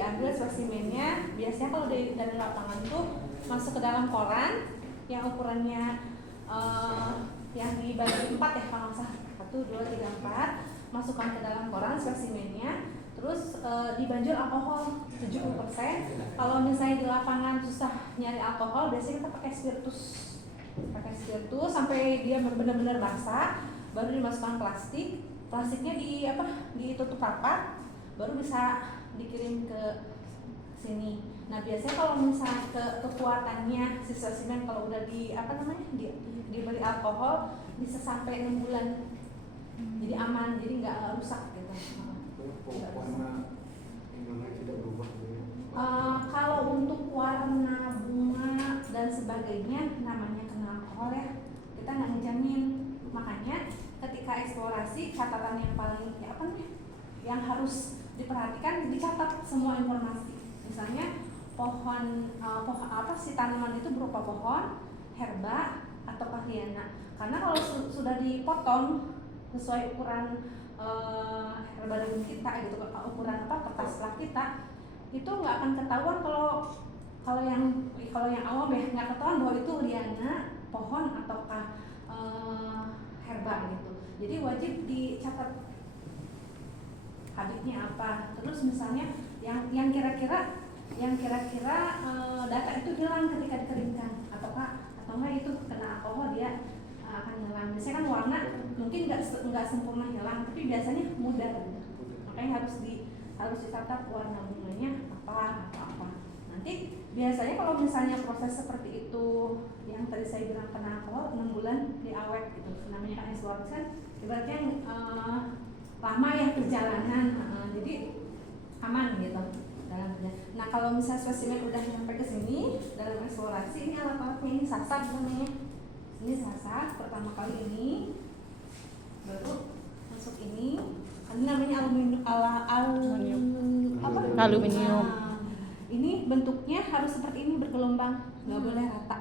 diambil spesimennya. Biasanya kalau dari lapangan tuh masuk ke dalam koran yang ukurannya yang dibagi 4 ya kalau nggak salah, 1, 2, 3, 4, masukkan ke dalam koran spesimennya, terus dibanjur alkohol 70%. Kalau misalnya di lapangan susah nyari alkohol, biasanya kita pakai spiritus sampai dia benar-benar basah, baru dimasukkan plastiknya ditutup rapat, baru bisa dikirim ke sini. Nah biasanya kalau misalnya kekuatannya si spesimen kalau udah diberi alkohol bisa sampai 6 bulan, jadi aman, jadi nggak rusak gitu. Warna Indonesia tidak berubah. Kalau untuk warna bunga dan sebagainya namanya kena alkohol ya, kita nggak ngejamin. Makanya ketika eksplorasi catatan yang paling yang harus diperhatikan, dicatat semua informasi. Misalnya pohon si tanaman itu berupa pohon, herba atau liana. Karena kalau sudah dipotong sesuai ukuran herba daun kita gitu, ukuran kertas plat kita, itu nggak akan ketahuan kalau yang awam ya, nggak ketahuan bahwa itu liana, pohon ataukah herba gitu. Jadi wajib dicatat habitnya apa. Terus misalnya yang kira-kira data itu hilang ketika dikeringkan, atau enggak itu kena alkohol dia akan hilang. Biasanya kan warna mungkin nggak sempurna hilang, tapi biasanya mudah. Makanya harus dicatat warna bunganya apa. Nanti biasanya kalau misalnya proses seperti itu yang tadi saya bilang kena alkohol 6 bulan diawet gitu. Namanya kan eksplorasi kan ibaratnya lama ya perjalanan, jadi aman gitu dalamnya. Nah kalau misalnya spesimen udah sampai ke sini dalam eksplorasi, ini alat-alatnya, ini sasar namanya. Ini sasar pertama kali ini, baru masuk ini namanya aluminium. Nah, ini bentuknya harus seperti ini, bergelombang, nggak boleh rata.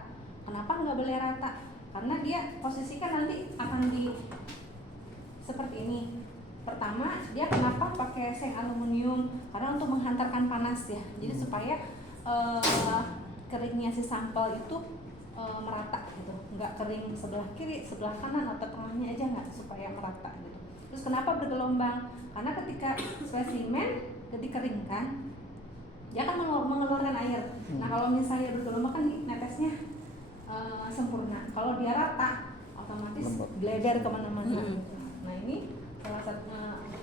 Kenapa nggak boleh rata? Karena dia posisikan nanti akan seperti ini. Pertama, dia kenapa pakai seng aluminium? Karena untuk menghantarkan panas ya. Jadi supaya keringnya si sampel itu merata gitu, nggak kering sebelah kiri, sebelah kanan atau tengahnya aja, nggak, supaya merata gitu. Terus kenapa bergelombang? Karena ketika spesimen dikeringkan, dia akan mengeluarkan air. Nah kalau misalnya bergelombang kan netesnya sempurna. Kalau dia rata, otomatis bleber kemana-mana. Nah ini salah satu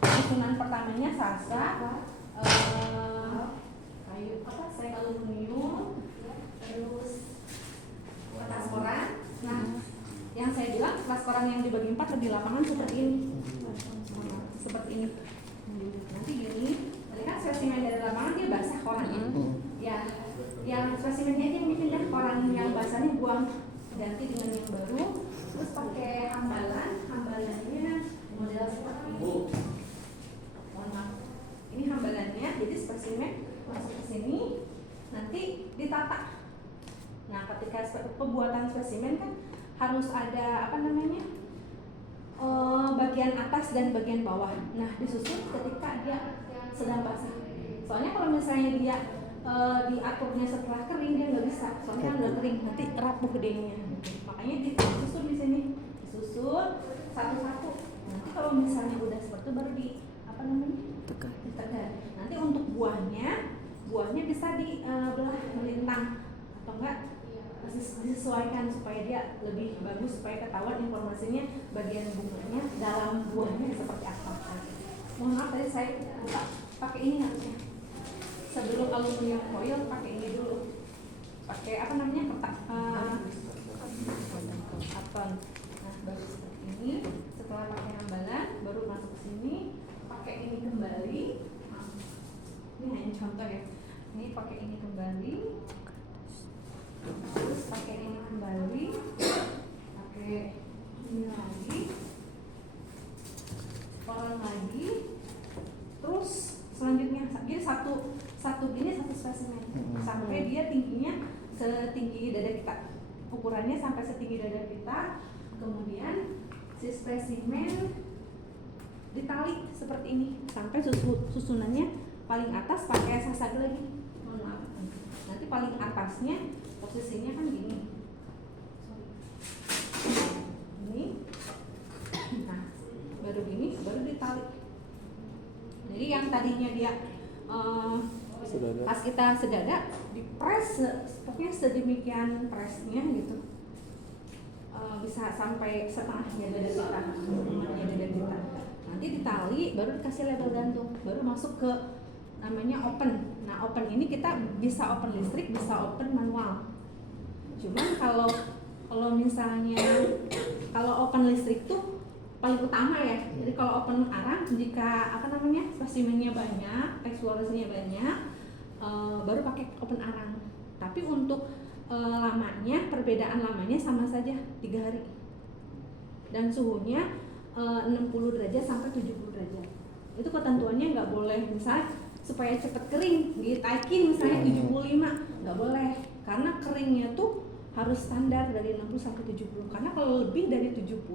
susunan pertamanya sasa, kayu seng aluminium, terus kertas koran. Nah yang saya bilang kertas koran yang dibagi 4 di lapangan seperti ini. Nanti gini, tadi kan spesimen dari lapangan dia basah korannya. Ya, yang spesimennya aja yang dipindah, koran yang basahnya buang, ganti dengan yang baru. Terus pakai hambalannya model seperti ini. Mohon maaf, ini hambalannya, jadi spesimen masuk ke sini, nanti ditata. Nah, ketika pembuatan spesimen kan harus ada bagian atas dan bagian bawah. Nah, disusun ketika dia sedang basah. Soalnya kalau misalnya dia diaturnya setelah kering, dia nggak bisa. Soalnya kan udah kering, nanti rapuh gedenya. Makanya disusun di sini, disusun satu-satu. Nanti kalau misalnya udah seperti itu baru ditegar. Nanti untuk buahnya bisa dibelah melintang atau enggak disesuaikan supaya dia lebih bagus, supaya ketahuan informasinya bagian bunganya dalam buahnya seperti apa. Mohon maaf tadi saya pakai ini harusnya. Sebelum aluminium foil pakai ini dulu. Pakai kertas karton. Nah, baru seperti ini. Setelah pakai hambalan baru masuk ke sini, pakai ini kembali. Ini hanya contoh ya. Ini pakai ini kembali. Terus pakai ini kembali, pakai ini lagi, koran lagi, terus selanjutnya dia satu gini satu spesimen sampai dia tingginya setinggi dada kita, ukurannya sampai setinggi dada kita. Kemudian si spesimen ditali seperti ini sampai susunannya paling atas pakai sasar lagi. berarti paling atasnya posisinya kan gini. Ini. Nah, baru gini, baru ditali. Jadi yang tadinya dia pas kita sedada dipres, pokoknya sedemikian presnya gitu, bisa sampai setengahnya dada kita, dada kita. Nanti ditali, baru dikasih label gantung, baru masuk ke namanya open. Nah, open ini kita bisa open listrik, bisa open manual. Cuman kalau misalnya kalau open listrik tuh paling utama ya. Jadi kalau open arang, jika spesimennya banyak, eksplorasinya banyak, baru pakai open arang. Tapi untuk lamanya, perbedaan lamanya sama saja 3 hari. Dan suhunya 60 derajat sampai 70 derajat. Itu ketentuannya nggak boleh, misalnya supaya cepat kering, ditaikin misalnya 75, nggak boleh. Karena keringnya tuh harus standar dari 60 sampai 70. Karena kalau lebih dari 70